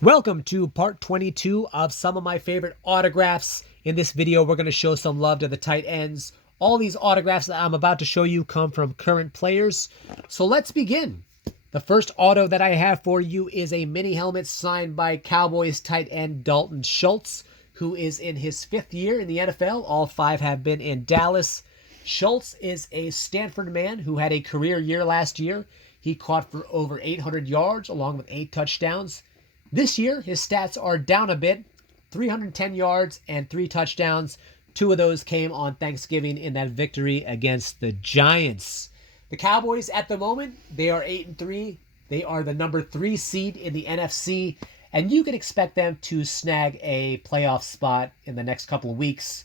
Welcome to part 22 of some of my favorite autographs. In this video, we're going to show some love to the tight ends. All these autographs that I'm about to show you come from current players. So let's begin. The first auto that I have for you is a mini helmet signed by Cowboys tight end Dalton Schultz, who is in his 5th year in the NFL. All 5 have been in Dallas. Schultz is a Stanford man who had a career year last year. He caught for over 800 yards along with 8 touchdowns. This year, his stats are down a bit, 310 yards and 3 touchdowns. 2 of those came on Thanksgiving in that victory against the Giants. The Cowboys at the moment, they are 8-3. They are the number 3 seed in the NFC, and you can expect them to snag a playoff spot in the next couple of weeks.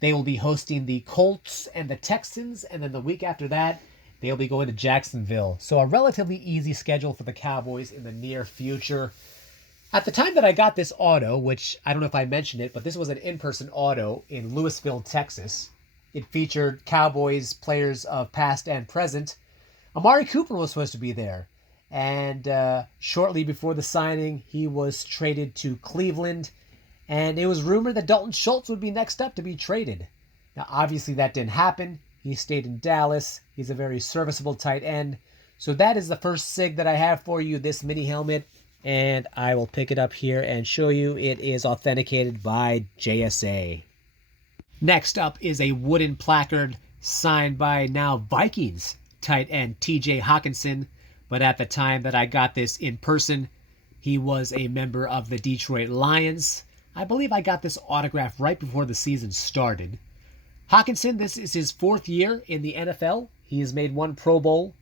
They will be hosting the Colts and the Texans, and then the week after that, they'll be going to Jacksonville. So a relatively easy schedule for the Cowboys in the near future. At the time that I got this auto, which I don't know if I mentioned it, but this was an in-person auto in Lewisville, Texas. It featured Cowboys players of past and present. Amari Cooper was supposed to be there. And shortly before the signing, he was traded to Cleveland. And it was rumored that Dalton Schultz would be next up to be traded. Now, obviously, that didn't happen. He stayed in Dallas. He's a very serviceable tight end. So that is the first SIG that I have for you, this mini helmet. And I will pick it up here and show you it is authenticated by JSA. Next up is a wooden placard signed by now Vikings tight end TJ Hockenson. But at the time that I got this in person, he was a member of the Detroit Lions. I believe I got this autograph right before the season started. Hockenson, this is his 4th year in the NFL. He has made 1 Pro Bowl.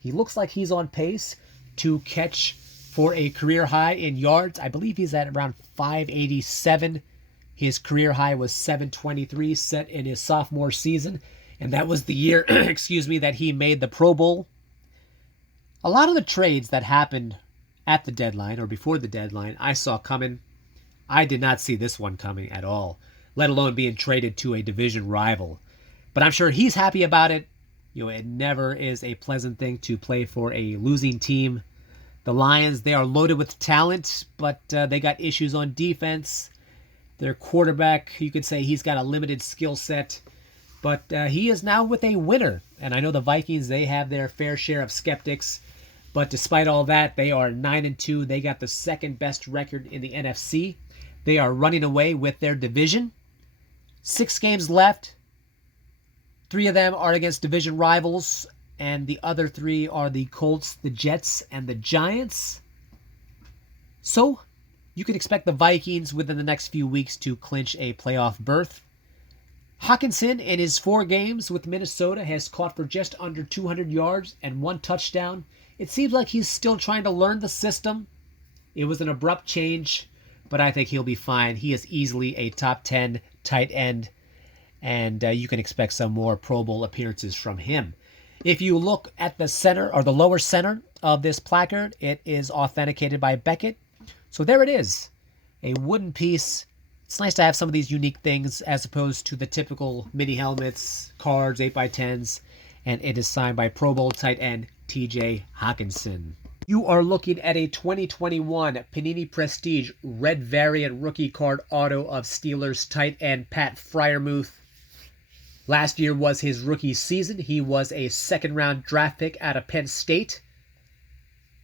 He looks like he's on pace to catch for a career high in yards. I believe he's at around 587. His career high was 723 set in his sophomore season. And that was the year, that he made the Pro Bowl. A lot of the trades that happened at the deadline or before the deadline, I saw coming. I did not see this one coming at all, let alone being traded to a division rival. But I'm sure he's happy about it. It never is a pleasant thing to play for a losing team. The Lions, they are loaded with talent, but they got issues on defense. Their quarterback, you could say he's got a limited skill set, but he is now with a winner. And I know the Vikings, they have their fair share of skeptics, but despite all that, they are 9-2. They got the 2nd best record in the NFC. They are running away with their division. 6 games left. 3 of them are against division rivals, and the other 3 are the Colts, the Jets, and the Giants. So, you can expect the Vikings within the next few weeks to clinch a playoff berth. Hockenson, in his 4 games with Minnesota, has caught for just under 200 yards and 1 touchdown. It seems like he's still trying to learn the system. It was an abrupt change, but I think he'll be fine. He is easily a top 10 tight end, and you can expect some more Pro Bowl appearances from him. If you look at the center or the lower center of this placard, it is authenticated by Beckett. So there it is, a wooden piece. It's nice to have some of these unique things as opposed to the typical mini helmets, cards, 8x10s, and it is signed by Pro Bowl tight end TJ Hockenson. You are looking at a 2021 Panini Prestige red variant rookie card auto of Steelers tight end Pat Freiermuth. Last year was his rookie season. He was a 2nd-round draft pick out of Penn State.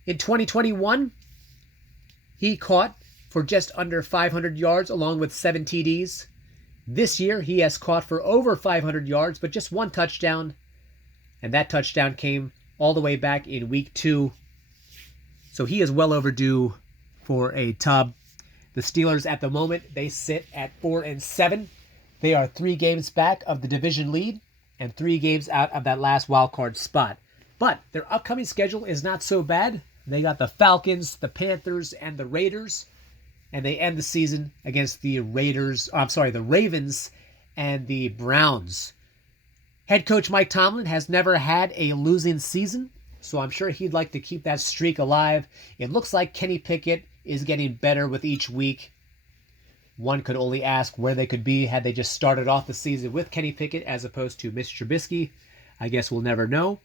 In 2021, he caught for just under 500 yards along with 7 TDs. This year, he has caught for over 500 yards, but just 1 touchdown. And that touchdown came all the way back in week 2. So he is well overdue for a tub. The Steelers at the moment, they sit at 4-7. They are 3 games back of the division lead and 3 games out of that last wild card spot. But their upcoming schedule is not so bad. They got the Falcons, the Panthers, and the Raiders. And they end the season against the Ravens and the Browns. Head coach Mike Tomlin has never had a losing season, so I'm sure he'd like to keep that streak alive. It looks like Kenny Pickett is getting better with each week. One could only ask where they could be had they just started off the season with Kenny Pickett as opposed to Mitch Trubisky. I guess we'll never know.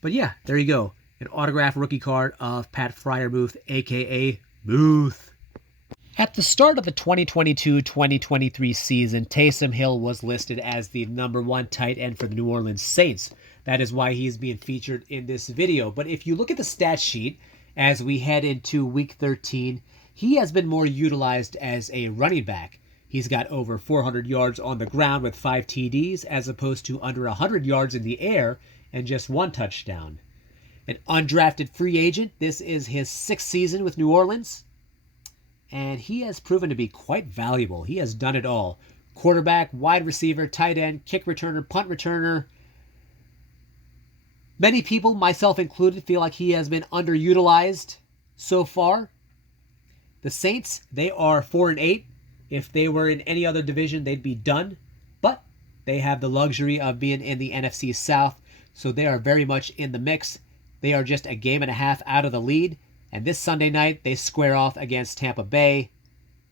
But yeah, there you go. An autographed rookie card of Pat Freiermuth, a.k.a. Booth. At the start of the 2022-2023 season, Taysom Hill was listed as the #1 tight end for the New Orleans Saints. That is why he's being featured in this video. But if you look at the stat sheet as we head into Week 13, he has been more utilized as a running back. He's got over 400 yards on the ground with 5 TDs as opposed to under 100 yards in the air and just 1 touchdown. An undrafted free agent. This is his 6th season with New Orleans. And he has proven to be quite valuable. He has done it all. Quarterback, wide receiver, tight end, kick returner, punt returner. Many people, myself included, feel like he has been underutilized so far. The Saints, they are 4-8. If they were in any other division, they'd be done. But they have the luxury of being in the NFC South, so they are very much in the mix. They are just a game and a half out of the lead. And this Sunday night, they square off against Tampa Bay.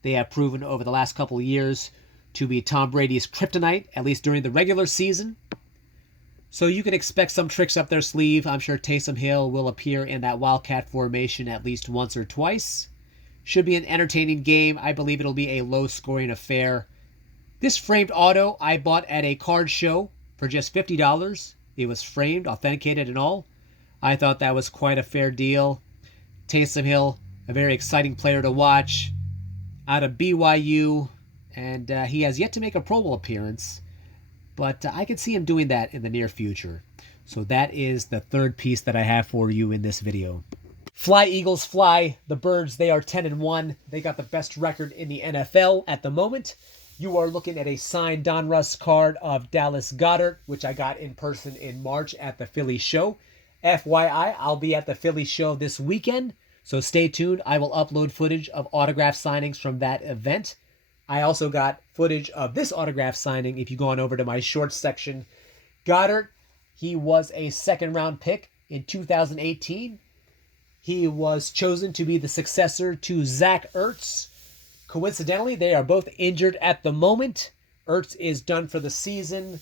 They have proven over the last couple of years to be Tom Brady's kryptonite, at least during the regular season. So you can expect some tricks up their sleeve. I'm sure Taysom Hill will appear in that Wildcat formation at least once or twice. Should be an entertaining game. I believe it'll be a low-scoring affair. This framed auto I bought at a card show for just $50. It was framed, authenticated, and all. I thought that was quite a fair deal. Taysom Hill, a very exciting player to watch, out of BYU, and he has yet to make a Pro Bowl appearance, but I could see him doing that in the near future. So that is the third piece that I have for you in this video. Fly, Eagles, fly. The Birds, they are 10-1. They got the best record in the NFL at the moment. You are looking at a signed Donruss card of Dallas Goedert, which I got in person in March at the Philly show. FYI, I'll be at the Philly show this weekend, so stay tuned. I will upload footage of autograph signings from that event. I also got footage of this autograph signing if you go on over to my shorts section. Goedert, he was a second-round pick in 2018. He was chosen to be the successor to Zach Ertz. Coincidentally, they are both injured at the moment. Ertz is done for the season.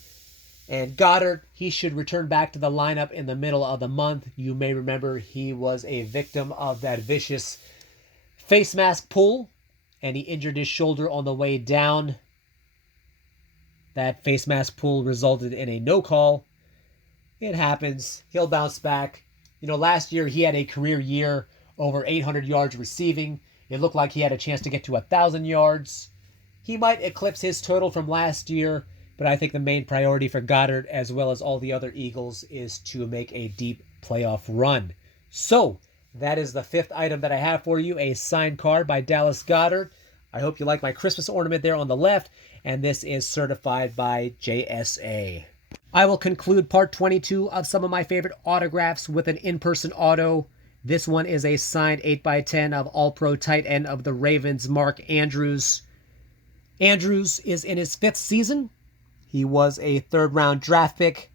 And Goedert, he should return back to the lineup in the middle of the month. You may remember he was a victim of that vicious face mask pull, and he injured his shoulder on the way down. That face mask pull resulted in a no call. It happens. He'll bounce back. You know, last year he had a career year, over 800 yards receiving. It looked like he had a chance to get to 1,000 yards. He might eclipse his total from last year, but I think the main priority for Goedert, as well as all the other Eagles, is to make a deep playoff run. So, that is the 5th item that I have for you, a signed card by Dallas Goedert. I hope you like my Christmas ornament there on the left, and this is certified by JSA. I will conclude part 22 of some of my favorite autographs with an in-person auto. This one is a signed 8x10 of All-Pro tight end of the Ravens, Mark Andrews. Andrews is in his 5th season. He was a 3rd-round draft pick.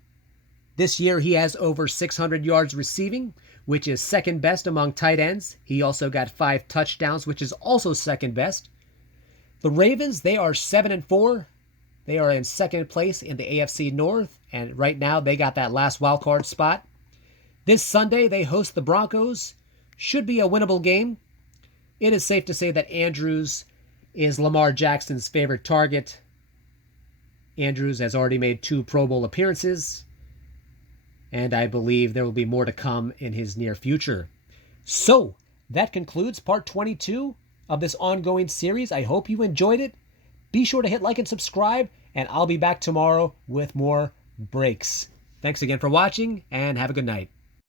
This year, he has over 600 yards receiving, which is 2nd best among tight ends. He also got 5 touchdowns, which is also 2nd best. The Ravens, they are 7-4. They are in 2nd place in the AFC North, and right now they got that last wild card spot. This Sunday, they host the Broncos. Should be a winnable game. It is safe to say that Andrews is Lamar Jackson's favorite target. Andrews has already made 2 Pro Bowl appearances, and I believe there will be more to come in his near future. So, that concludes part 22 of this ongoing series. I hope you enjoyed it. Be sure to hit like and subscribe, and I'll be back tomorrow with more breaks. Thanks again for watching, and have a good night.